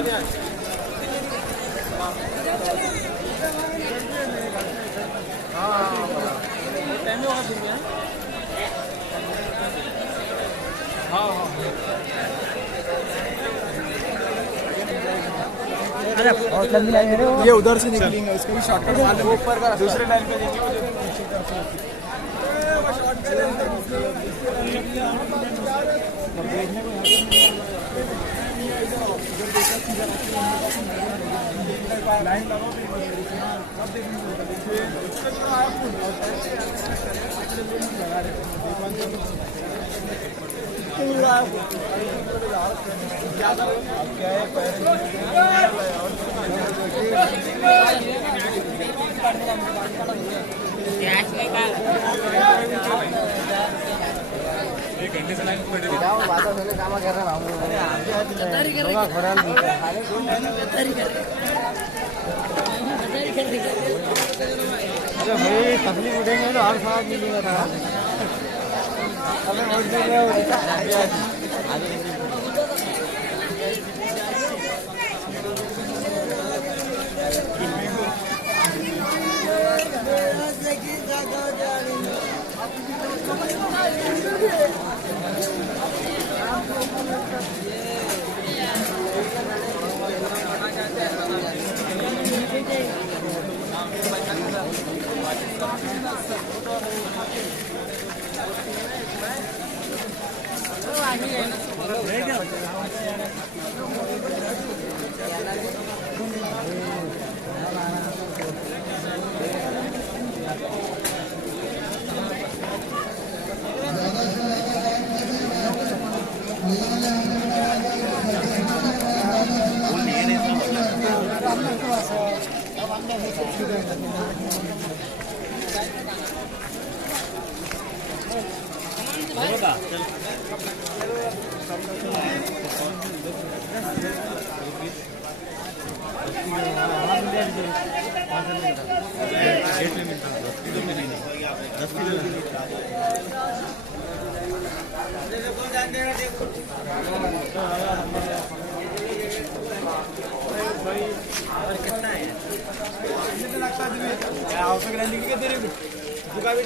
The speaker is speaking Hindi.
ये उधर से निकलेंगे, इसका भी शॉर्टकट मार लेंगे, ऊपर का दूसरे लाइन पे देंगे। लाइन लगाओ तकलीफ उठेंगे तो हर साथ मिलेगा था। कितना है? लगता है तेरे दुका भी